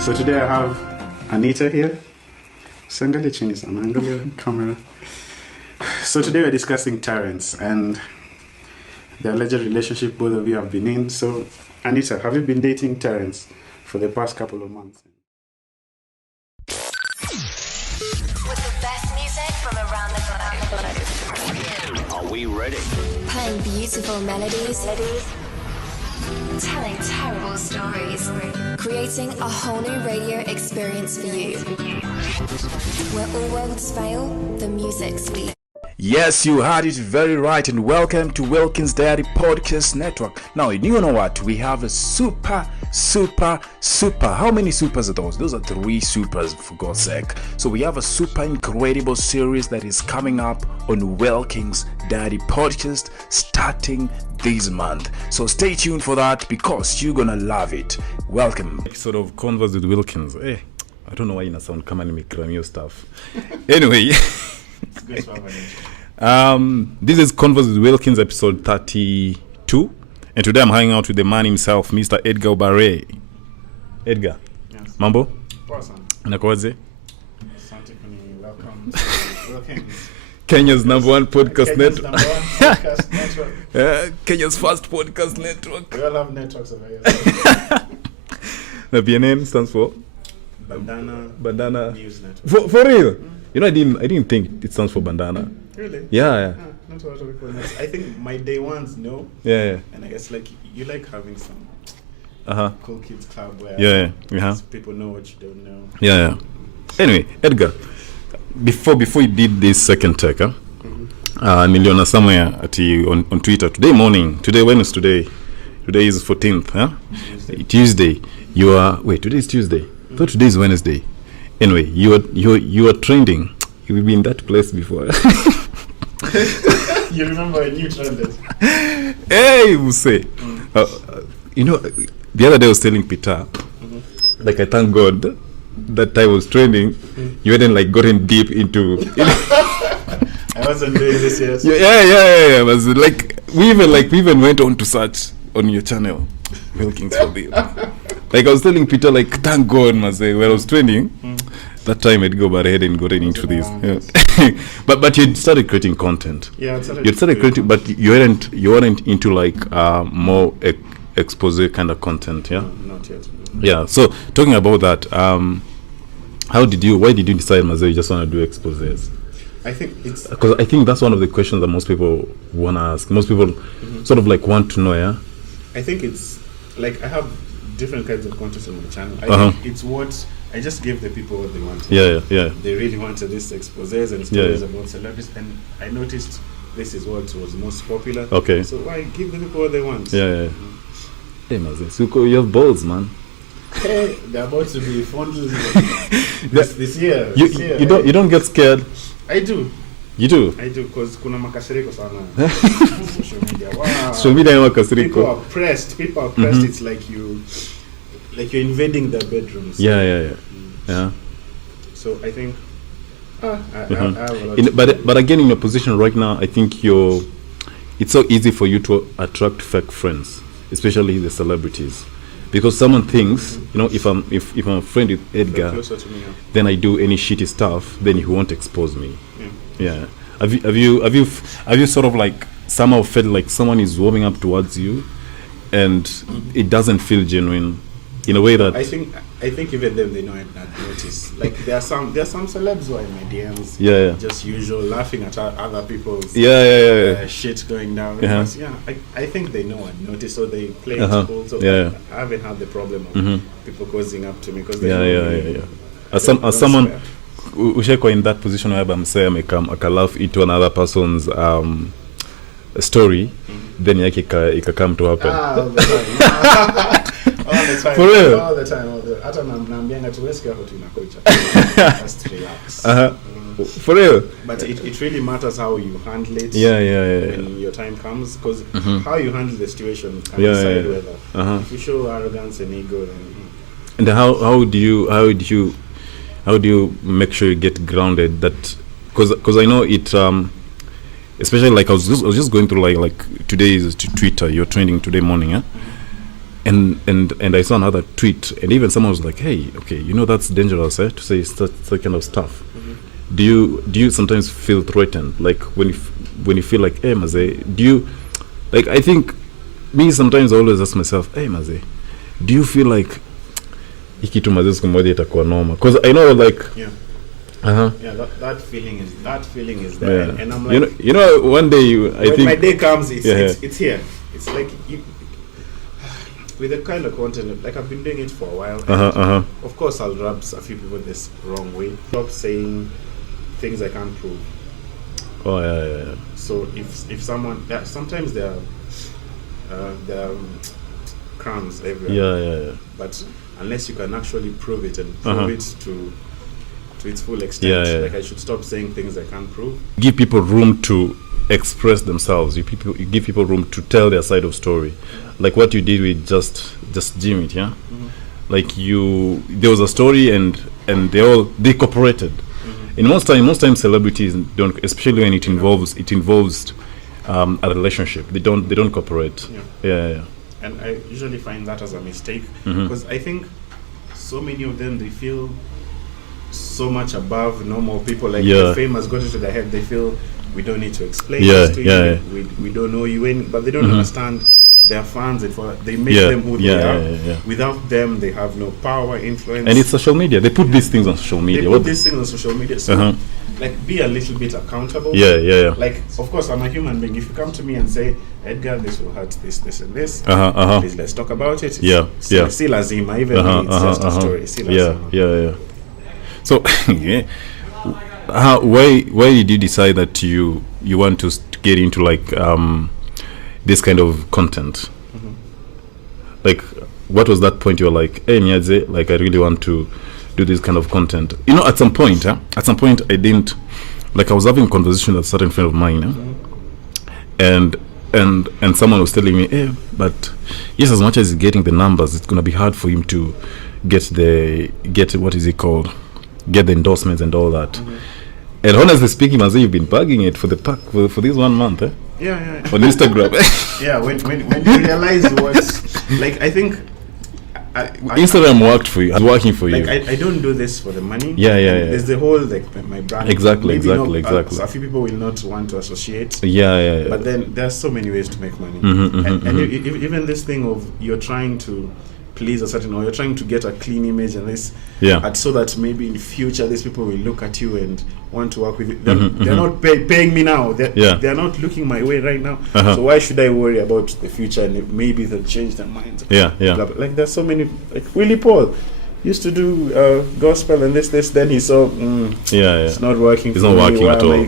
So today I have Anita here. Sangali chini sana, angalia camera. So today we're discussing Terrence and the alleged relationship both of you have been in. So Anita, have you been dating Terrence for the past couple of months? With the best music from around the globe. Are we ready? Playing beautiful melodies. Telling terrible stories. Creating a whole new radio experience for you. Where all worlds fail, the music speaks. Yes, you heard it very right, and welcome to Wilkins Diary Podcast Network. Now, you know what? We have a super. How many supers are those? Those are 3 supers, for God's sake. So we have a super incredible series that is coming up on Wilkins Diary Podcast starting this month. So stay tuned for that because you're gonna love it. Welcome. Sort of Converse with Wilkins. Hey, I don't know why you sound come and make your stuff. Anyway. This is Converse with Wilkins, episode 32, and today I'm hanging out with the man himself, Mr. Edgar Obare. Edgar, yes. Mambo? Nakwaze? Welcome to Wilkins. Kenya's number one podcast Kenya's number one podcast network. Kenya's first podcast network. We all have networks over here. The BNN stands for? Bandana News Network. For real? You know, I didn't think it stands for bandana. Really? Yeah. Not a lot of people know. I think my day ones know. Yeah. And I guess like you like having some cool kids club where people know what you don't know. Yeah. Anyway, Edgar, before you did this second take, niliona somewhere on Twitter today morning. Today, when is today? Today is 14th, Tuesday. Today is Tuesday. I thought today is Wednesday. Anyway, you are trending. You've been in that place before. You remember when you trended? Hey, Muse. You know, the other day I was telling Peter, like I thank God that I was trending. You hadn't like gotten deep into. I wasn't doing this yet. Yeah. It was like we even went on to search on your channel, Wilkins for the. Like I was telling Peter, like thank God, Mase, when I was trending. That time I'd go ahead and got into this. Yeah. but you started creating content. Yeah, you started creating, but you weren't into like more expose kind of content. Yeah. No, not yet. Yeah. So talking about that, why did you decide, Maze, you just want to do exposes? I think it's because I think that's one of the questions that most people want to ask. Most people sort of like want to know. Yeah. I think it's like I have different kinds of content on my channel. I think it's what I just gave the people what they wanted. Yeah. They really wanted these exposés and stories about celebrities, and I noticed this is what was most popular. Okay. So why give the people what they want? Yeah. Hey, Maze, Suko, you have balls, man. Hey, they're about to be fondled this year. You don't get scared. I do. You do? I do, because kuna makasiriko sana. Social media. Wow. Social media ni makasiriko. People are pressed. It's like you're invading their bedrooms. Yeah. So I think I have a lot but again, in your position right now, I think it's so easy for you to attract fake friends, especially the celebrities, because someone thinks, if I'm a friend with Edgar, then I do any shitty stuff, then he won't expose me. Yeah. Have you sort of like somehow felt like someone is warming up towards you, and it doesn't feel genuine? In a way that I think even them, they know I'd not notice. Like there are some celebs who are in my DMs. Yeah. Just usual laughing at other people's shit going down. I think they know I'd noticed, so they play it cool. So I haven't had the problem of people causing up to me because they know. As someone ushekwa in that position where I'm saying I can laugh into another person's story, then yake come to happen. All the time. For real? All the time. Hata naambianga tuweke hapo tunakuja. Just relax. For real? But it really matters how you handle it. Yeah. When your time comes, because how you handle the situation can decide whether if you show arrogance and ego, then. And how do you make sure you get grounded? That because I know it. Especially like I was just going through like today is Twitter. You're trending today morning, and I saw another tweet, and even someone was like, "Hey, okay, you know that's dangerous, to say such kind of stuff." Do you sometimes feel threatened, like when you feel like, "Hey, Maze, do you like?" I think me sometimes I always ask myself, "Hey, Maze, do you feel like ikitu Maze siku moja itakuwa normal?" Because I know, like, that feeling is there, yeah. and I'm like, you know, one day I think my day comes, it's here. It's like with the kind of content, like I've been doing it for a while. And of course, I'll rub a few people this wrong way. Stop saying things I can't prove. Oh yeah. So if someone, sometimes there are crumbs everywhere. Yeah. But unless you can actually prove it and prove it to its full extent, like I should stop saying things I can't prove. Give people room to express themselves. You give people room to tell their side of story, like what you did with just Jim it, yeah. Like there was a story and they cooperated. And most times celebrities don't, especially when it involves a relationship. They don't cooperate. Yeah. And I usually find that as a mistake, because I think so many of them, they feel so much above normal people. Like the fame has got into their head. They feel we don't need to explain this to you. We don't know you, but they don't understand their fans. They make them who they are. Without them, they have no power, influence. And it's social media. They put these things on social media. So like, be a little bit accountable. Yeah. Like, of course, I'm a human being. If you come to me and say, Edgar, this will hurt this, and this, please let's talk about it. Si lazima, even it's just a story. Si lazima. Yeah. So, why did you decide that you want to get into like this kind of content? Like, what was that point you were like, "Hey, Nyaze, like I really want to do this kind of content"? You know, at some point I didn't, like, I was having a conversation with a certain friend of mine, and someone was telling me, "Hey, but yes, as much as he's getting the numbers, it's gonna be hard for him to get what is it called? Get the endorsements and all that." And honestly speaking, Maze, you've been bugging it for this 1 month, Yeah. On Instagram. Yeah, when you realize what, like, I think Instagram worked for you. It's working for you. Like, I don't do this for the money. Yeah. There's the whole, like, my brand. Exactly. A few people will not want to associate. Yeah. But then there's so many ways to make money. And even this thing of you're trying to please a certain, or you're trying to get a clean image and this, so that maybe in the future these people will look at you and want to work with you. They're not paying me now. They're not looking my way right now. So why should I worry about the future, and maybe they'll change their minds? Like, there's so many, like Willie Paul used to do gospel and this, then he saw it's not working. It's not working at all.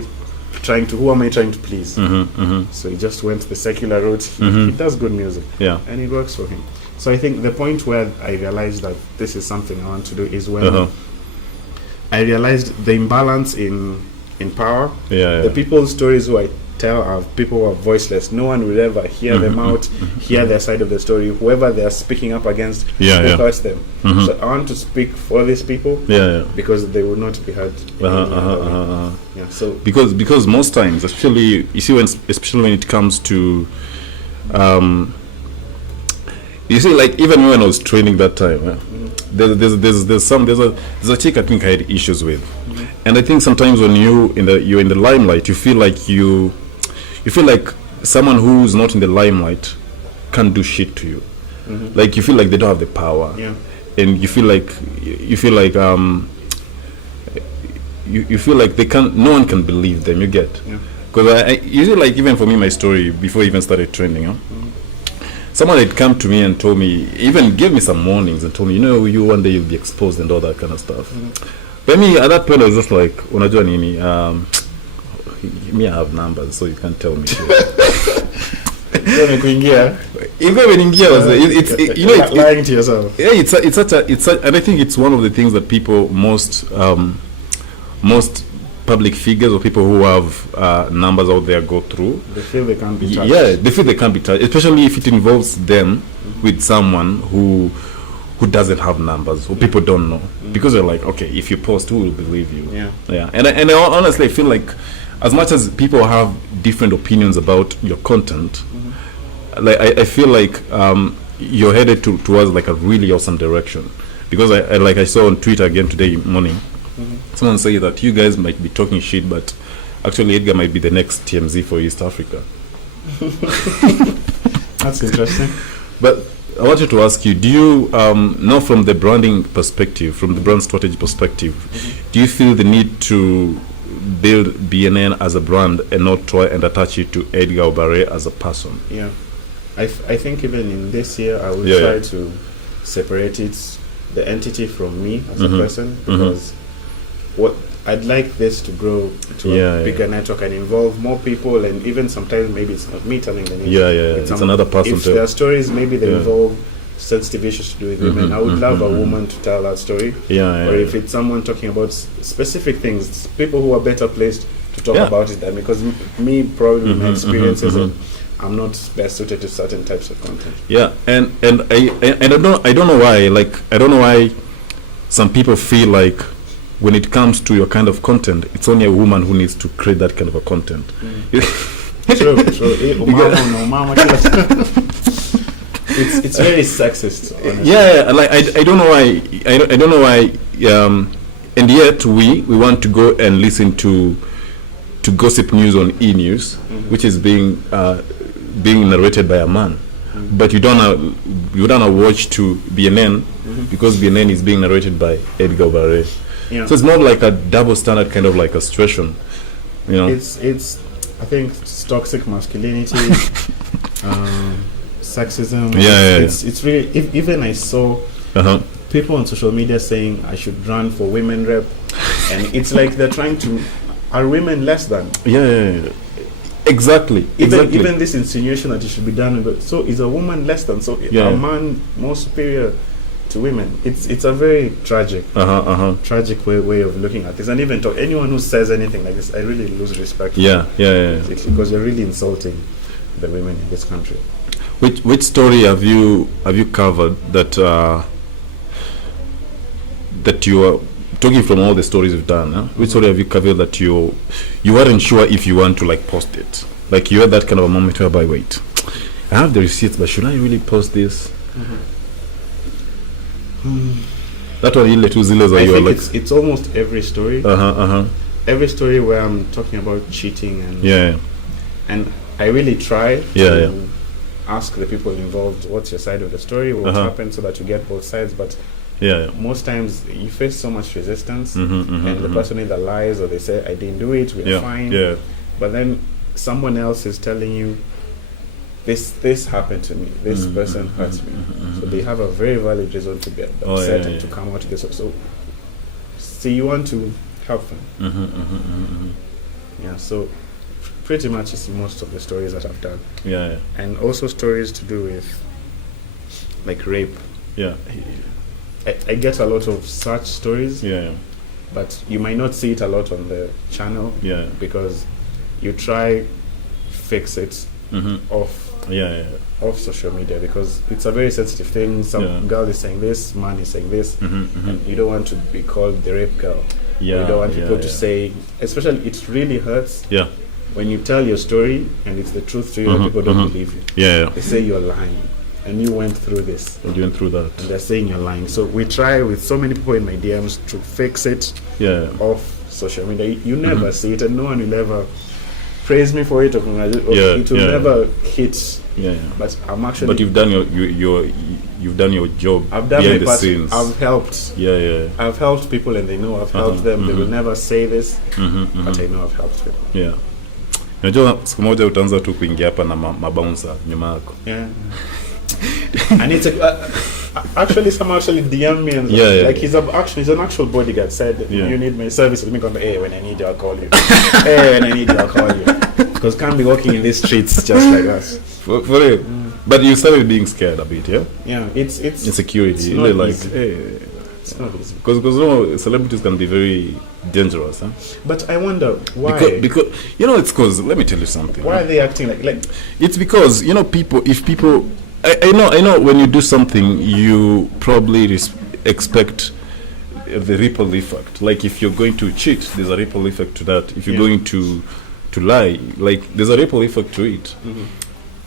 Who am I trying to please? So he just went the secular route. He does good music, and it works for him. So I think the point where I realized that this is something I want to do is when I realized the imbalance in power. The people's stories who I tell are people who are voiceless. No one will ever hear them out, hear their side of the story. Whoever they are speaking up against will hurt them. So I want to speak for these people because they will not be heard. So because most times, especially when it comes to you see, like, even when I was training that time, there's a chick I think I had issues with, and I think sometimes when you're in the limelight, you feel like someone who's not in the limelight can't do shit to you. Like, you feel like they don't have the power, and you feel like they can't. No one can believe them. You get, because I usually, like, even for me, my story before I even started training, someone had come to me and told me, even gave me some warnings and told me, you one day you'll be exposed and all that kind of stuff. But me, at that point, I was just like, unajua nini, me, I have numbers, so you can't tell me. It's lying to yourself. Yeah, it's such, and I think it's one of the things that people most public figures or people who have numbers out there go through. They feel they can't be touched. Yeah, they feel they can't be touched, especially if it involves them with someone who doesn't have numbers, who people don't know. Because they're like, okay, if you post, who will believe you? Yeah. And I honestly feel like, as much as people have different opinions about your content, like I feel like you're headed towards like a really awesome direction. Because I saw on Twitter again today morning, someone say that you guys might be talking shit, but actually Edgar might be the next TMZ for East Africa. That's interesting. But I wanted to ask you, do you know, from the branding perspective, from the brand strategy perspective, do you feel the need to build BNN as a brand and not try and attach it to Edgar Obare as a person? Yeah, I think even in this year I will try to separate the entity from me as a person, because what I'd like this to grow to a bigger network and involve more people, and even sometimes maybe it's not me telling the news. It's another person. If there are stories maybe they involve sensitive issues to do with women, I would love a woman to tell that story. Or if it's someone talking about specific things, people who are better placed to talk about it than because me probably my experiences and I'm not best suited to certain types of content. Yeah, and I don't know why some people feel like when it comes to your kind of content, it's only a woman who needs to create that kind of a content. True. It's very sexist, honestly. Yeah, like I don't know why. I don't know why. And yet we want to go and listen to gossip news on E News, which is being narrated by a man. But you don't watch to BNN because BNN is being narrated by Edgar Obare. Yeah. So it's not like a double standard kind of like a situation, you know. It's I think it's toxic masculinity, sexism. It's really even I saw people on social media saying I should run for women rep, and it's like they're trying to, are women less than? Exactly. Even this insinuation that it should be done with, so is a woman less than, so a man more superior to women? It's a very tragic way of looking at this, and even to anyone who says anything like this, I really lose respect for because you're really insulting the women in this country. Which story have you covered that you are talking from all the stories you've done? Which story have you covered that you weren't sure if you want to like post it? Like you had that kind of a moment whereby, wait, I have the receipts, but should I really post this? That one really too zealous. I think it's almost every story. Every story where I'm talking about cheating and I really try to ask the people involved, what's your side of the story, what happened, so that you get both sides. But most times you face so much resistance, and the person either lies or they say I didn't do it, we're fine. But then someone else is telling you, this happened to me, this person hurt me, so they have a very valid reason to be upset and to come out to this. So you want to help them. So pretty much it's most of the stories that I've done. And also stories to do with like rape. I get a lot of such stories, but you might not see it a lot on the channel, because you try fix it off social media, because it's a very sensitive thing. Some girl is saying this, man is saying this, and you don't want to be called the rape girl. You don't want people to say, especially it really hurts when you tell your story and it's the truth to you and people don't believe you. They say you're lying. And you went through this. And you went through that. And they're saying you're lying. So we try with so many people in my DMs to fix it off social media. You never see it, and no one will ever praise me for it, or it will never hit. But I'm actually. But you've done you've done your job. I've done behind my the scenes. I've helped. I've helped people, and they know I've helped them. They will never say this, but I know I've helped people. Unajua siku moja utaanza tu kuingia hapa na mabouncer nyuma yako. And it's actually someone actually DM me and like he's an actual bodyguard, said you need my service. Let me go, hey, when I need you I'll call you. Hey, when I need you I'll call you, because can't be walking in these streets just like us. For real. But you started being scared a bit, it's insecurity. It's not like easy. It's not easy, because celebrities can be very dangerous, But I wonder why. Because it's because, let me tell you something. Why are they acting like? It's because people. I know when you do something, you probably expect the ripple effect. Like if you're going to cheat, there's a ripple effect to that. If you're going to lie, like there's a ripple effect to it.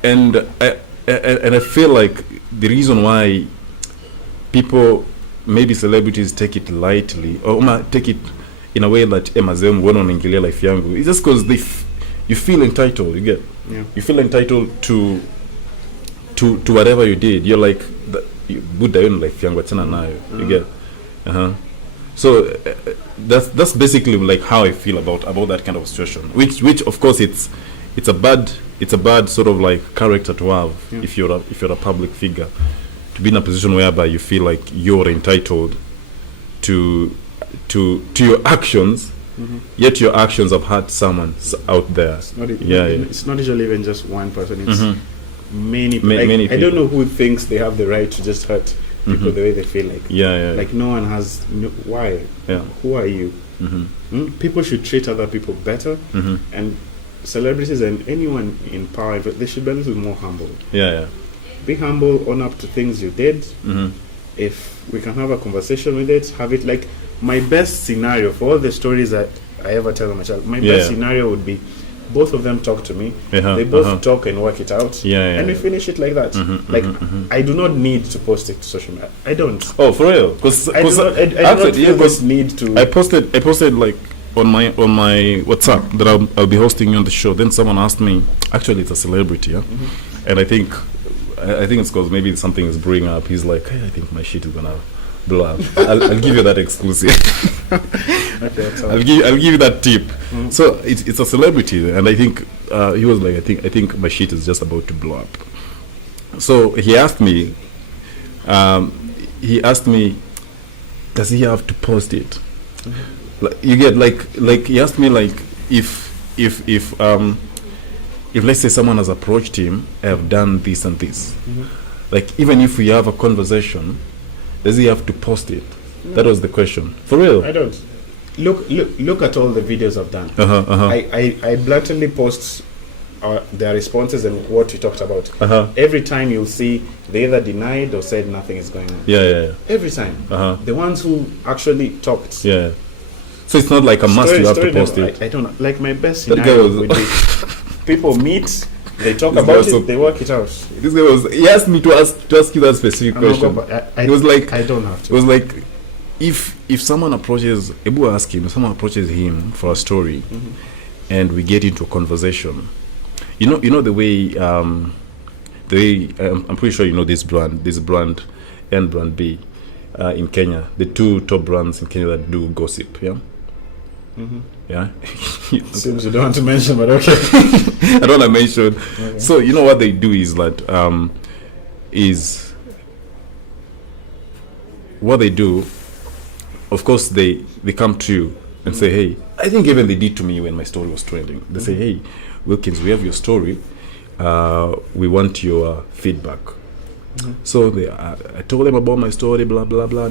And and I feel like the reason why people, maybe celebrities, take it lightly or take it in a way that emazem when wanaingilia life yangu, it's just because you feel entitled. You get, you feel entitled to whatever you did. You're like, Buddha yun life yangu achana nayo. You get, so that's basically like how I feel about that kind of situation. Which of course it's a bad sort of like character to have if you're a public figure, to be in a position whereby you feel like you're entitled to your actions, yet your actions have hurt someone out there. It's not usually even just one person. It's many people. Many people. I don't know who thinks they have the right to just hurt people the way they feel like. Like no one has. Why? Who are you? People should treat other people better, and celebrities and anyone in power, they should be a little more humble. Be humble, own up to things you did. If we can have a conversation with it, have it. Like my best scenario for all the stories that I ever tell my child, my best scenario would be both of them talk to me. They both talk and work it out. And we finish it like that. I do not need to post it to social media. I don't. Oh, for real? Because I do not feel this need to. I posted like on my WhatsApp that I'll be hosting you on the show. Then someone asked me. Actually, it's a celebrity, and I think it's because maybe something is brewing up. He's like, hey, I think my shit is gonna blow up. I'll give you that exclusive. I'll give you that tip. So it's a celebrity, and I think he was like, I think my shit is just about to blow up. So he asked me, does he have to post it? Like, you get like he asked me like if let's say someone has approached him, I have done this and this. Like even if we have a conversation, does he have to post it? That was the question. For real? I don't. Look at all the videos I've done. I blatantly post their responses and what we talked about. Every time you'll see they either denied or said nothing is going on. Every time. The ones who actually talked. So it's not like a must you have to post it. I don't know. Like my best scenario would be people meet, they talk about it, they work it out. This guy he asked me to ask you that specific question. It was like, I don't have to. It was like, if someone approaches, Ebu asked him, if someone approaches him for a story, and we get into a conversation, you know the way I'm pretty sure you know this brand and brand B in Kenya, the two top brands in Kenya that do gossip, Seems you don't want to mention, but okay. I don't want to mention. Okay. So you know what they do is that what they do. Of course, they come to you and say, "Hey, I think even they did to me when my story was trending. They say, "Hey, Wilkins, we have your story. We want your feedback." So I told them about my story, blah blah blah.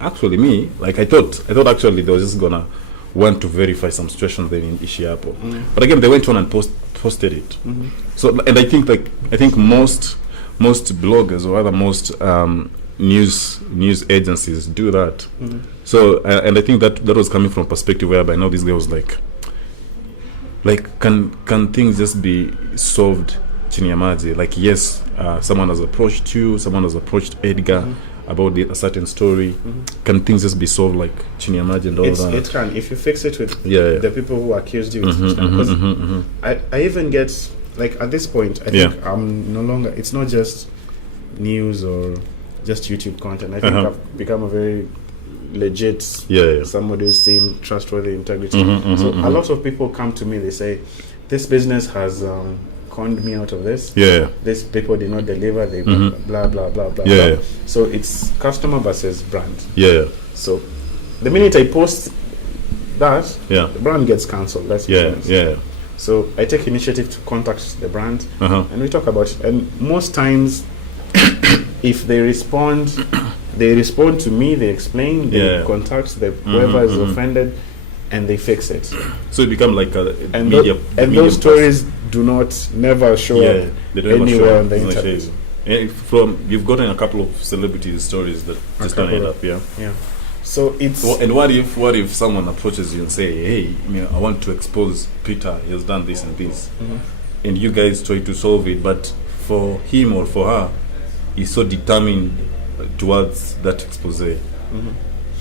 Actually, me, like I thought actually they were just gonna want to verify some situations there in Ishiapo. But again, they went on and posted it. So, and I think most bloggers or other most news agencies do that. So, and I think that was coming from a perspective whereby now this guy was like can things just be solved chini ya maji? Like, yes, someone has approached you, someone has approached Edgar about a certain story. Can things just be solved like chini ya maji and all that? It can, if you fix it with the people who accused you. Because I even get, like, at this point, I think I'm no longer, it's not just news or just YouTube content. I think I've become a very legit somebody who's seen trustworthy integrity. So a lot of people come to me, they say, this business has conned me out of this. These people did not deliver, they blah blah blah blah. So it's customer versus brand. So the minute I post that, the brand gets cancelled. That's So I take initiative to contact the brand and we talk about it. And most times if they respond to me, they explain, they contact whoever is offended, and they fix it. So it becomes like a media. And those stories never show up anywhere on the internet. You've gotten a couple of celebrity stories that just don't end up. So it's and what if someone approaches you and say, hey, I want to expose Peter, he has done this and this, and you guys try to solve it, but for him or for her is so determined towards that expose.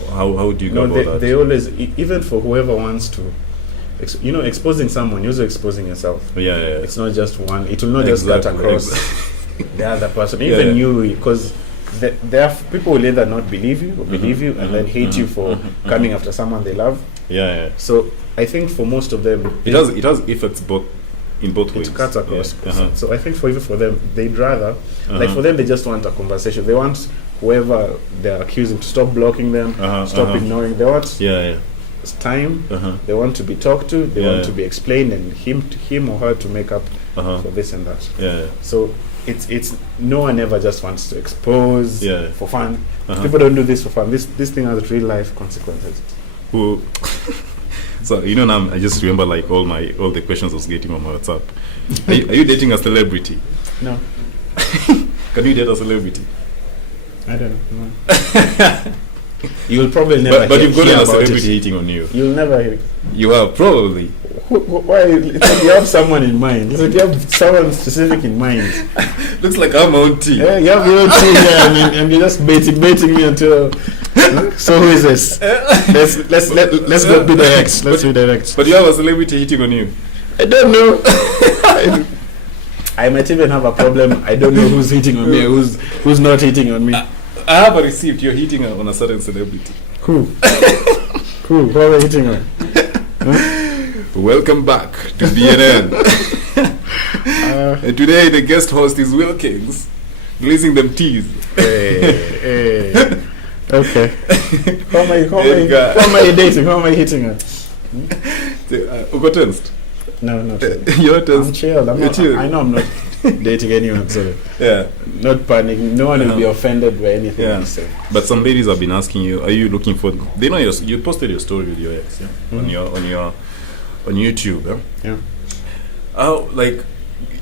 How do you go about that? They always, even for whoever wants to, exposing someone, you're also exposing yourself. Yeah. It's not just one. It will not just cut across the other person, even you, because there are people who will either not believe you or believe you and then hate you for coming after someone they love. Yeah. So I think for most of them, it has effects in both ways. It cuts across. So I think for them, they'd rather, like for them, they just want a conversation. They want whoever they're accusing to stop blocking them, stop ignoring. They want time. They want to be talked to. They want to be explained, and him or her to make up for this and that. So it's no one ever just wants to expose for fun. People don't do this for fun. This thing has real life consequences. Well, so now I just remember like all the questions I was getting on my WhatsApp. Are you dating a celebrity? No. Can you date a celebrity? I don't know. You'll probably never. But you've got a celebrity it. hating on you. You'll never hear. You have probably. Why? It's like you have someone in mind. It's like you have someone specific in mind. Looks like I'm on tea. Yeah, you have your own tea here, and you're just baiting me until. So who is this? Let's go be direct. Let's be direct. But you have a celebrity hitting on you. I don't know. I might even have a problem. I don't know who's hitting on me, who's not hitting on me. I have a receipt. You're hitting on a certain celebrity. Cool. Who are we hitting on? Welcome back to BNN. And today the guest host is Wilkins, releasing them teas. Hey. Okay. Who am I dating? Who am I hitting on? Ugo tensed? No, not You're tensed. I'm chilled. I know I'm not dating anyone, so not panicking. No one will be offended by anything you say. But some ladies have been asking you, are you looking for? They know you posted your story with your ex on YouTube. Yeah. How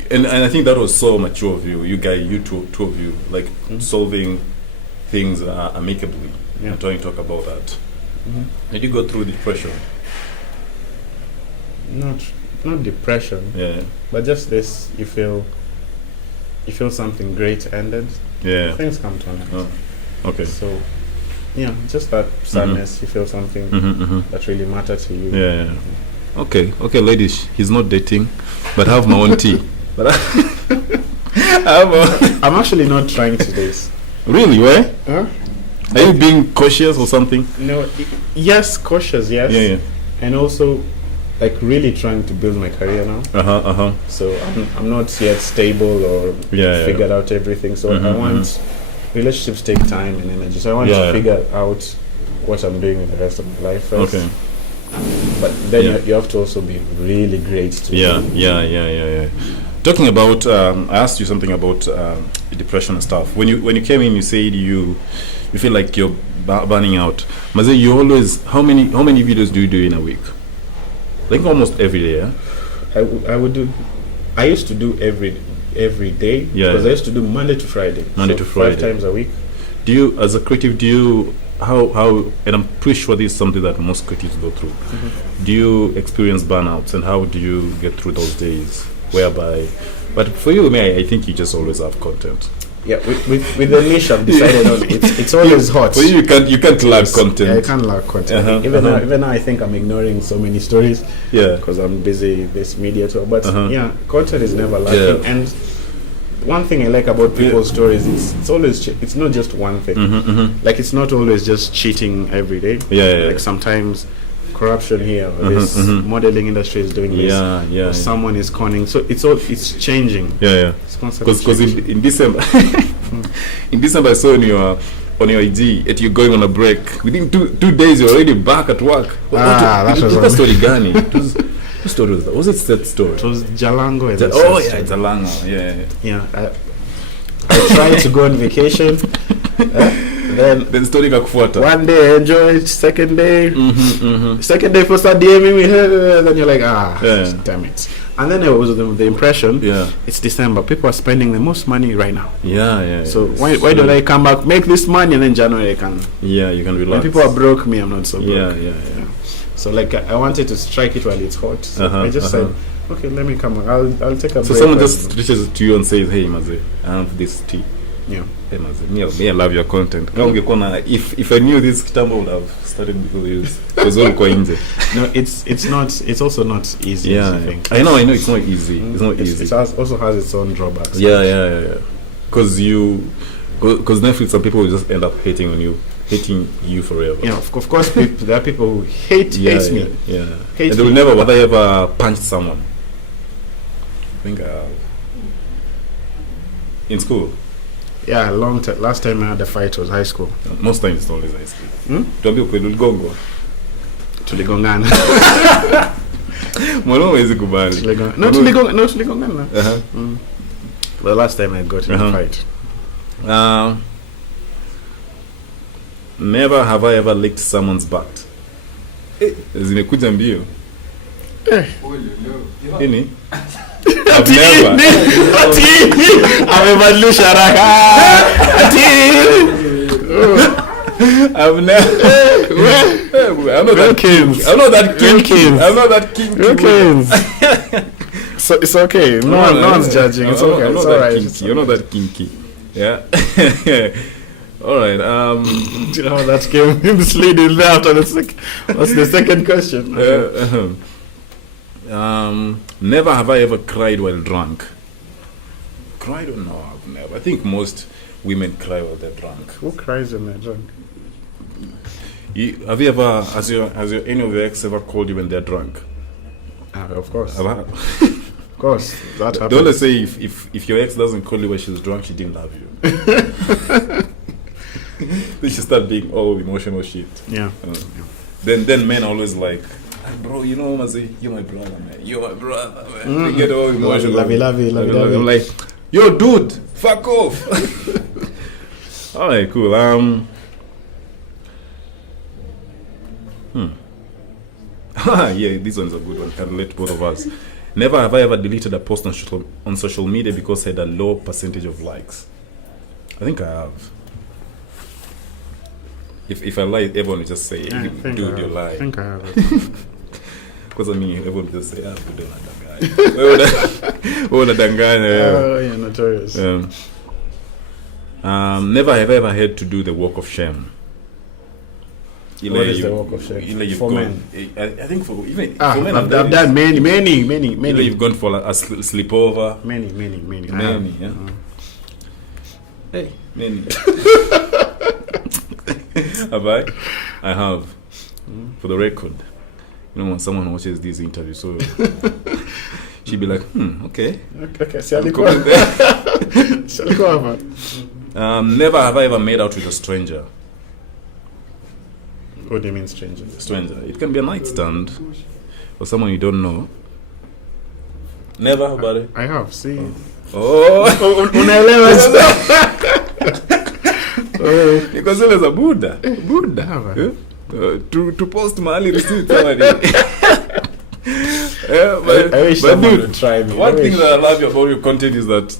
and I think that was so mature of you. You two of you, like solving things amicably. I'm trying to talk about that. Did you go through depression? Not depression, but just this. You feel something great ended. Things come to an end. Okay. So just that sadness. You feel something that really matters to you. Okay, ladies, he's not dating, but I have my own tea. But I'm actually not trying to date. Really? Why? Are you being cautious or something? No. Yes, cautious. Yes. Yeah. And also, like really trying to build my career now. So I'm not yet stable or figured out everything. So I want relationships take time and energy. So I want to figure out what I'm doing with the rest of my life first. Okay. But then you have to also be really great to Yeah. Talking about, I asked you something about depression and stuff. When you came in, you said you feel like you're burning out. Maze, you always, how many videos do you do in a week? Like almost every day. Yeah? I used to do every day because I used to do Monday to Friday. 5 times a week. Do you, as a creative, how and I'm pretty sure this is something that most creatives go through. Do you experience burnouts, and how do you get through those days? Whereby, but for you, I think you just always have content. Yeah, with the niche I've decided on, it's always hot. For you can't lack content. Yeah, I can't lack content. Even now, I think I'm ignoring so many stories. Yeah, because I'm busy this media tour. But content is never lacking. And one thing I like about people's stories is it's always it's not just one thing. Like it's not always just cheating every day. Like sometimes corruption here, or this modeling industry is doing this, or someone is conning. So it's changing. Because in December, in December I saw on your IG that you're going on a break. Within two days you're already back at work. That was a story, Gani. What story was that? Was it that story? It was Jalango. It's Jalango. Yeah. I tried to go on vacation. Then story kakufuata. One day I enjoyed, second day for start DMing me, then you're like, damn it. And then it was the impression, it's December, people are spending the most money right now. So why don't I come back, make this money, and then January I can. You can relax. When people are broke, me, I'm not so broke. Yeah. So like I wanted to strike it while it's hot. So I just said, Okay, let me come on. I'll take a So break. someone just reaches to you and says, "Hey, Maze, I have this tea." Yeah. Hey, Maze, me, I love your content. If I knew this kitambo, I would have started because it was all quite easy. No, it's also not easy. Yeah, As you think. I know, it's not easy. It's not easy. It also has its own drawbacks. Yeah. Because Netflix, some people will just end up hating you forever. Yeah, of course, there are people who hate me. Yeah. Hate And they will me. never, whether I ever punched someone. I think in school. Yeah, last time I had a fight was high school. Most times it's always high school. Tuambie ukweli uligongo. Tuligongana. Mwanao hawezi kubali. Tuligongana. The last time I got in a fight. Never have I ever licked someone's butt. Zimekuja mbio. Nini? I've never. Amebadilisha haraka. I've never. I'm not that kinky. I'm not that kinky. So it's okay. No one's judging. It's okay. It's alright. You're not that kinky. Yeah. Alright. Do you know how that came? Him sliding left on what's the second question? Never have I ever cried while drunk. Cried or no? I've never. I think most women cry while they're drunk. Who cries when they're drunk? Have you ever, has any of your ex ever called you when they're drunk? Of course. Of course. That happens. Don't let's say if your ex doesn't call you when she's drunk, she didn't love you. Then she start being all emotional shit. Yeah. Then men always like, bro, you know, Mazi, you're my brother, man. You're my brother, man. They get all emotional. Love you. I'm like, yo, dude, fuck off. Alright, cool. Yeah, this one's a good one. Can relate to both of us. Never have I ever deleted a post on social media because I had a low percentage of likes. I think I have. If I lie, everyone will just say, dude, you lie. I think I have it. Because everyone will just say, we don't have oh, yeah, notorious. Never have I ever had to do the walk of shame. What is the walk of shame? For men? I think for men. I've done many. You've gone for a sleepover. Many. Yeah. Hey, many. Have I? I have. For the record. You know, when someone watches these interviews, so she'd be like, okay. Never have I ever made out with a stranger. What do you mean stranger? Stranger. It can be a nightstand or someone you don't know. Never about it. I have. See. Because there's a Buddha. To post mahali receipt somebody. I wish someone would try me. One thing that I love about your content is that,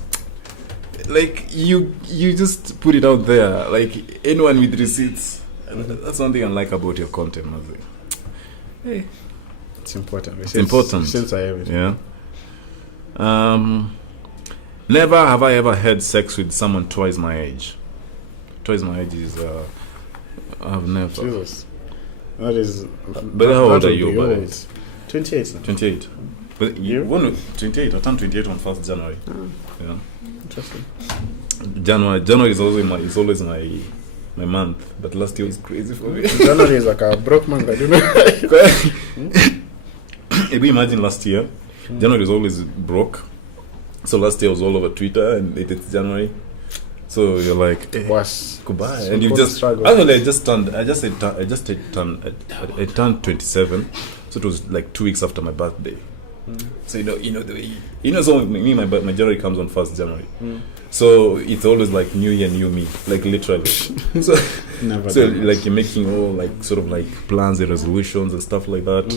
like, you just put it out there. Like, anyone with receipts. That's one thing I like about your content, Mazi. Hey, it's important. It's important. Since I have it. Yeah. Never have I ever had sex with someone twice my age. Twice my age is I've never. Jesus. That is. But how old are you? 28 now. 28. But you want 28? I turned 28 on 1st January. Yeah. Interesting. January is always my month, but last year was crazy for me. January is like a broke month, I don't know. If you imagine last year, January was always broke. So last year was all over Twitter, and it's January. So you're like, goodbye, and you just struggle. Actually, I turned 27, so it was like 2 weeks after my birthday. So so my January comes on 1st January. So it's always like new year, new me, like literally. So like you're making all like sort of like plans and resolutions and stuff like that.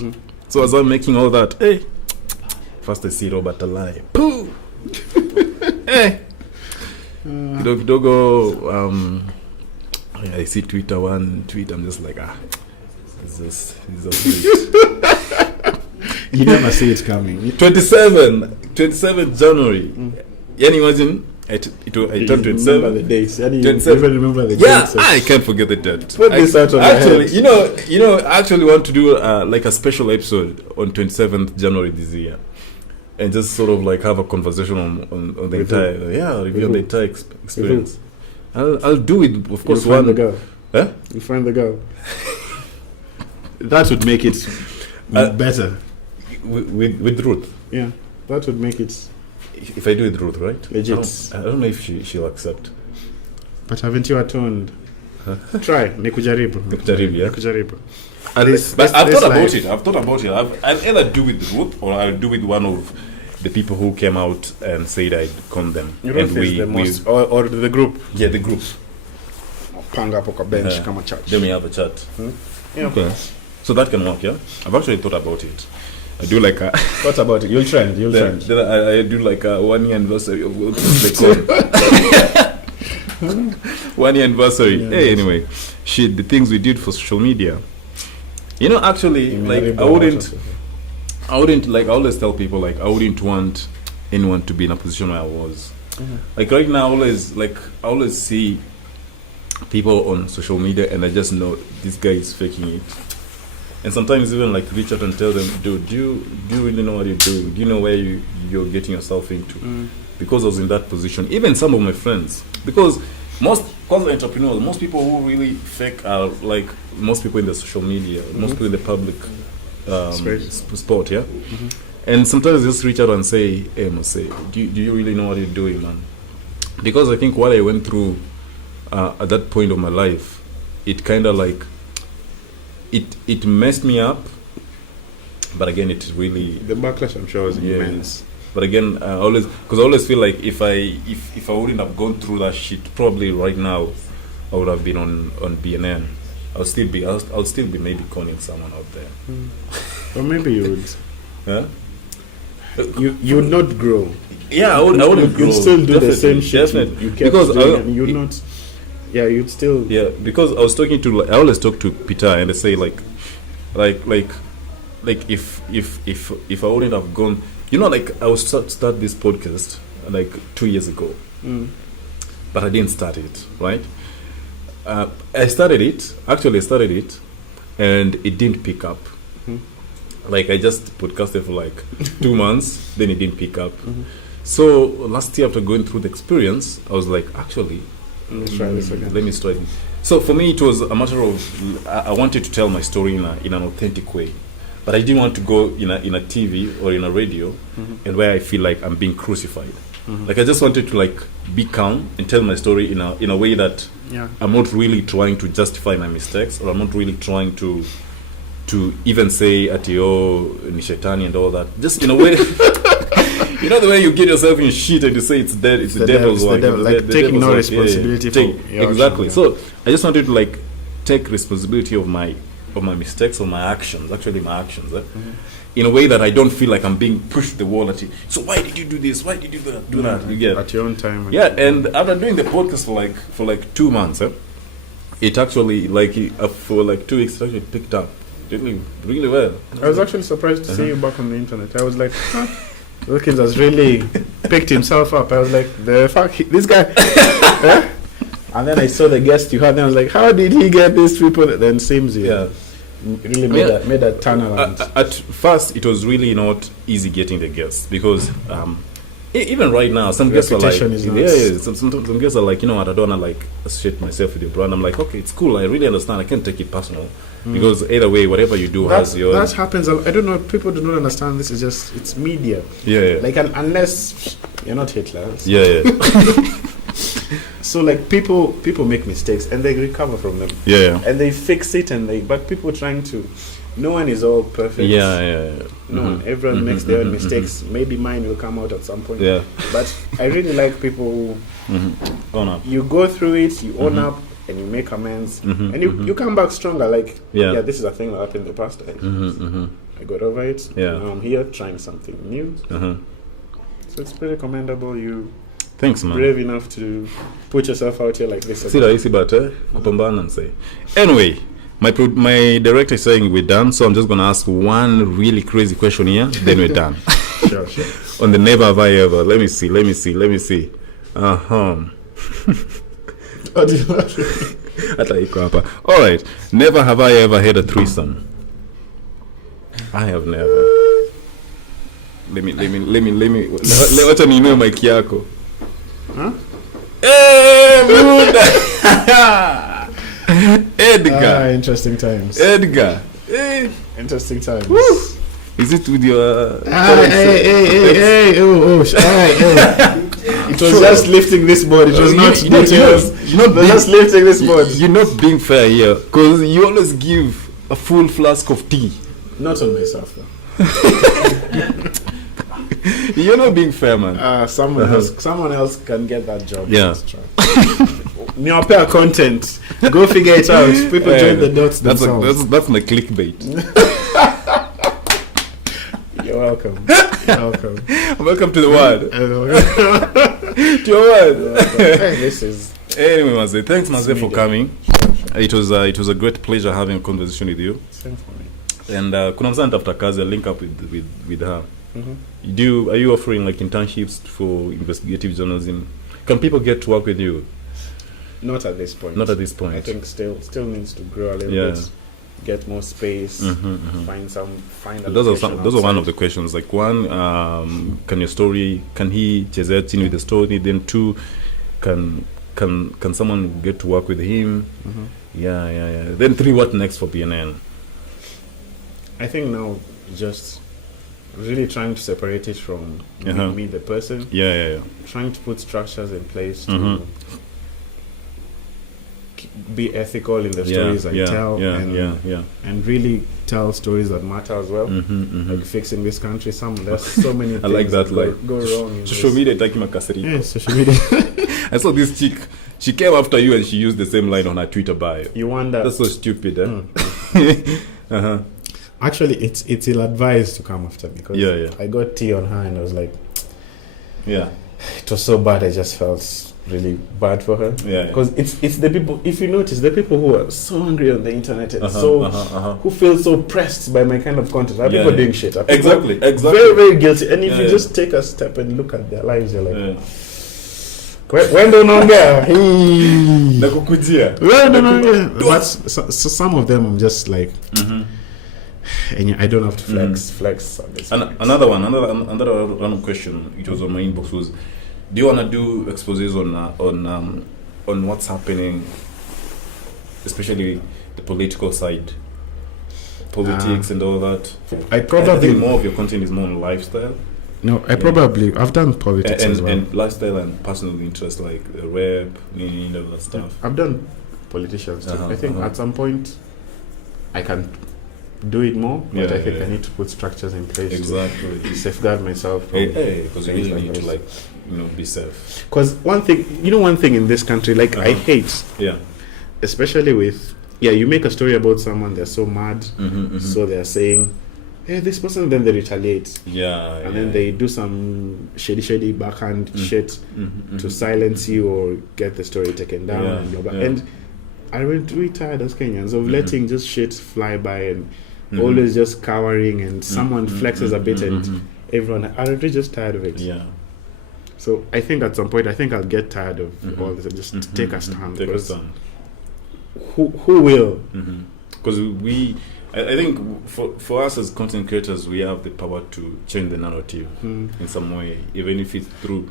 So as I'm making all that, hey, first I see Robert alive. Pooh. Hey. Kidogo, I see one tweet, I'm just like, is this You never see it coming. 27 January. Can you imagine? I turned 27. Remember the dates. You 27. even remember the Yeah, dates. I can't forget the date. Put this out of actually, your head. you know, I actually want to do like a special episode on 27th January this year, and just sort of like have a conversation on the With entire review on the entire experience. I'll do it, of course. You find the girl. Huh? You find the girl. That would make it better. With Ruth. Yeah, that would make it If I do it with Ruth, right? legit. I don't know if she'll accept. But haven't you atoned? Try. Nikujaribu. Nikujaribu, yeah. Nikujaribu. But I've thought about it. I'll either do with Ruth or I'll do with one of the people who came out and said I'd con them. Ruth is the most, or the group. Yeah, the group. Panga poka bench kama church. Then we have a chat. Yeah. Okay. So that can work, yeah? I've actually thought about it. I do like a... What about it? You'll trend. Then I do like a 1 year anniversary of the 1 year anniversary. Yeah, Hey, anyway. Shit, the things we did for social media. You know, actually, like, I wouldn't, like, I always tell people, like, I wouldn't want anyone to be in a position where I was. Like, right now, I always see people on social media and I just know this guy is faking it. And sometimes even like reach out and tell them, dude, do you really know what you're doing? Do you know where you're getting yourself into? Because I was in that position. Even some of my friends, because entrepreneurs, most people who really fake are like most people in the social media, most people in the public sport, yeah. And sometimes just reach out and say, hey, do you really know what you're doing, man? Because I think what I went through at that point of my life, it kind of like it messed me up, but again, it really the backlash I'm sure was immense. But again, I always feel like if I wouldn't have gone through that shit, probably right now I would have been on BNN. I'll still be maybe conning someone out there. Or maybe you would. Huh? You would not grow. Yeah, I wouldn't grow. You'd still do the same shit Definitely. you kept Because doing, and you'd not. Yeah, you'd still. Yeah, because I was talking to, I always talk to Peter and I say like if I wouldn't have gone, you know, like I was start this podcast like 2 years ago, but I didn't start it, right? I started it, and it didn't pick up. Like I just podcasted for like 2 months, then it didn't pick up. So last year, after going through the experience, I was like, actually, Let's try this again. let me try it. So for me, it was a matter of I wanted to tell my story in an authentic way, but I didn't want to go in a TV or in a radio, and where I feel like I'm being crucified. Like I just wanted to like be calm and tell my story in a way that I'm not really trying to justify my mistakes, or I'm not really trying to even say atio ni shetani and all that. Just in a way. You know the way you get yourself in shit and you say it's the devil's work. Like taking no responsibility for your exactly. actions, So I just wanted to like take responsibility of my mistakes or my actions, in a way that I don't feel like I'm being pushed the wall at you. So why did you do this? Why did you do that? You get at your own time. Yeah, and after doing the podcast for like 2 months, it actually for like 2 weeks it actually picked up really well. I was actually surprised to see you back on the internet. I was like, Wilkins has really picked himself up. I was like, the fuck, this guy. And then I saw the guest you had, and I was like, how did he get these people? Then Simsy really made that turnaround. At first, it was really not easy getting the guests because even right now, some guests are like, some guests are like, you know what, I don't want to like associate myself with your brand. I'm like, okay, it's cool. I really understand. I can't take it personal because either way, whatever you do has your. That happens. I don't know. People do not understand. This is just it's media. Yeah. Like unless you're not Hitler. So. Yeah. So like people make mistakes and they recover from them. Yeah. And they fix it but people trying to. No one is all perfect. Yeah. No one. Everyone makes their own mistakes. Maybe mine will come out at some point. Yeah. But I really like people who own up. You go through it, you own up, and you make amends, and you come back stronger. Like, this is a thing that happened in the past. I got over it. Yeah. Now I'm here trying something new. So it's pretty commendable. You. Thanks, man. Brave enough to put yourself out here like this. Si rahisi but kupambana and say. Anyway, my director is saying we're done, so I'm just gonna ask one really crazy question here, then we're done. Sure. On the never have I ever. Let me see. All right. Never have I ever had a threesome. I have never. Let me. Let me know my Kiako. Huh? Hey, Edgar. Interesting times. Edgar. Interesting times. Woo. Is it with your? Hey! It was just lifting this board. It was not details. Just lifting this board. You're not being fair here, because you always give a full flask of tea. Not on myself, though. You're not being fair, man. Someone else can get that job. Yeah. Pair content. Go figure it out. People join the dots themselves. That's my clickbait. You're welcome. Welcome to the world. To your world. This is. Anyway, Maze, thanks, Maze, for coming. It was a great pleasure having a conversation with you. Same for me. And kuna msana after kazi, I'll link up with her. Mm-hmm. Are you offering like internships for investigative journalism? Can people get to work with you? Not at this point. Not at this point. I think still needs to grow a little bit. Get more space. Find a those are one of the questions. Like one, can he chezea chini with the story? Then two, can someone get to work with him? Yeah. Then three, what next for BNN? I think now just really trying to separate it from me, the person. Yeah. Trying to put structures in place to be ethical in the stories I tell, and really tell stories that matter as well. Like fixing this country. There's so many things I like that, go wrong in social media. Yeah, social media. I saw this chick. She came after you and she used the same line on her Twitter bio. You wonder. That's so stupid, eh? Actually, it's ill-advised to come after me because I got tea on her and I was like, it was so bad. I just felt really bad for her. Because it's the people. If you notice, the people who are so angry on the internet and who feel so pressed by my kind of content are people doing shit. Are Exactly. Very, very guilty. And if you just take a step and look at their lives, you're like. When do naongea but so some of them I'm just like and I don't have to flex on this. Another random question, it was on my inbox, was do you want to do exposés on what's happening, especially the political side, politics and all that? I think more of your content is more on lifestyle. No, I've done politics as well. And lifestyle and personal interest, like rap, all that stuff. I've done politicians too. I think at some point I can do it more, but I think I need to put structures in place to safeguard myself. Because you really need to be safe. Because one thing in this country, like I hate, especially with you make a story about someone, they're so mad, so they're saying, hey, this person, then they retaliate. And then they do some shady backhand shit to silence you or get the story taken down. And I'm really tired as Kenyans of letting just shit fly by and always just cowering, and someone flexes a bit and everyone, I'm really just tired of it. So I think at some point, I'll get tired of all this and just take a stand. Who will? Because I think for us as content creators, we have the power to change the narrative in some way, even if it's through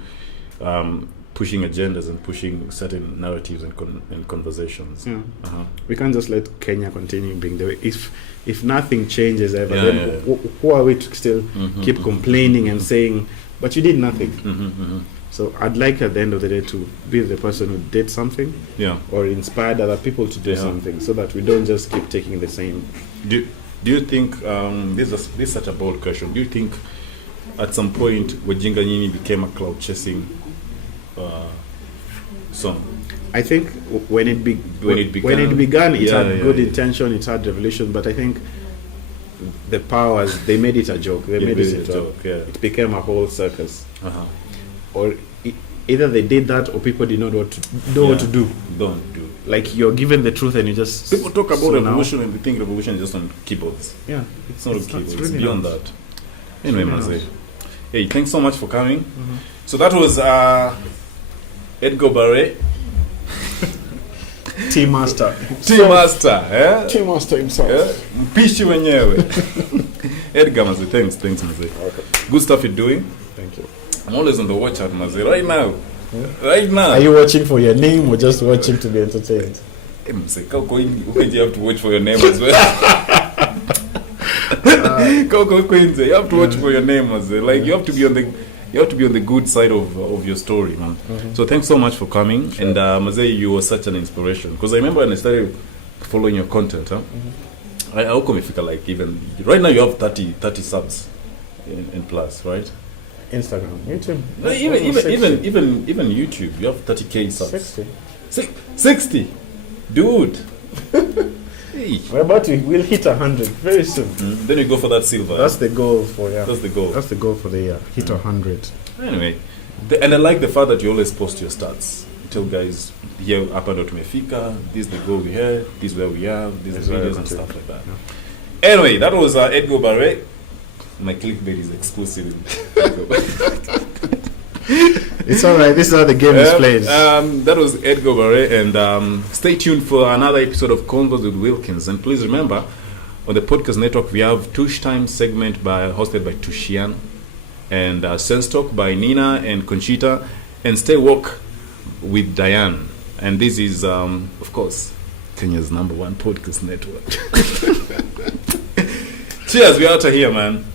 pushing agendas and pushing certain narratives and conversations. We can't just let Kenya continue being the way. If nothing changes ever, then who are we to still keep complaining and saying, but you did nothing? So I'd like at the end of the day to be the person who did something, or inspired other people to do something, so that we don't just keep taking the same. Do you think this is such a bold question? Do you think at some point Wajinga Nyini became a cloud chasing song? I think when it began, it had good intention, it had revolution, but I think the powers, they made it a joke. It became a whole circus. Or either they did that, or people did not know what to do. like you're given the truth and you just People talk about so now- revolution and they think revolution is just on keyboards. Yeah, It's not on It's keyboards. really It's beyond not. that. Anyway, really Maze. not. Hey, thanks so much for coming. So that was Edgar Obare, Tea master. Tea Master. Eh? Tea master himself. Yeah? Mpishi wenyewe. Edgar, Maze. Thanks, Maze. Good stuff you're doing. Thank you. I'm always on the watch out, Maze. Right now. Right now. Are you watching for your name or just watching to be entertained? Hey, Maze, you have to watch for your name as well. You have to watch for your name, Maze. Like you have to be on the good side of your story, man. So thanks so much for coming. And Maze, you were such an inspiration. Because I remember when I started following your content, I feel like even right now you have 30 subs in plus, right? Instagram, YouTube. No, even YouTube, you have 30k subs. 60. 60, dude. Hey. We'll hit 100 very soon. Then you go for that silver. That's the goal for That's the goal. That's the goal for the year. Hit 100. Anyway, and I like the fact that you always post your stats. You tell guys, here hapa ndo tumefika, this is the goal we had, this is where we are, this is the videos and stuff like that. Anyway, that was Edgar Obare. My clickbait is exclusive. It's alright, this is how the game is played. That was Edgar Obare, and stay tuned for another episode of Convos with Wilkins. And please remember, on the podcast network, we have Tush Time segment hosted by Tushian, and Sense Talk by Nina and Conchita, and Stay Woke with Diane. And this is, of course, Kenya's #1 podcast network. Cheers, we're out of here, man.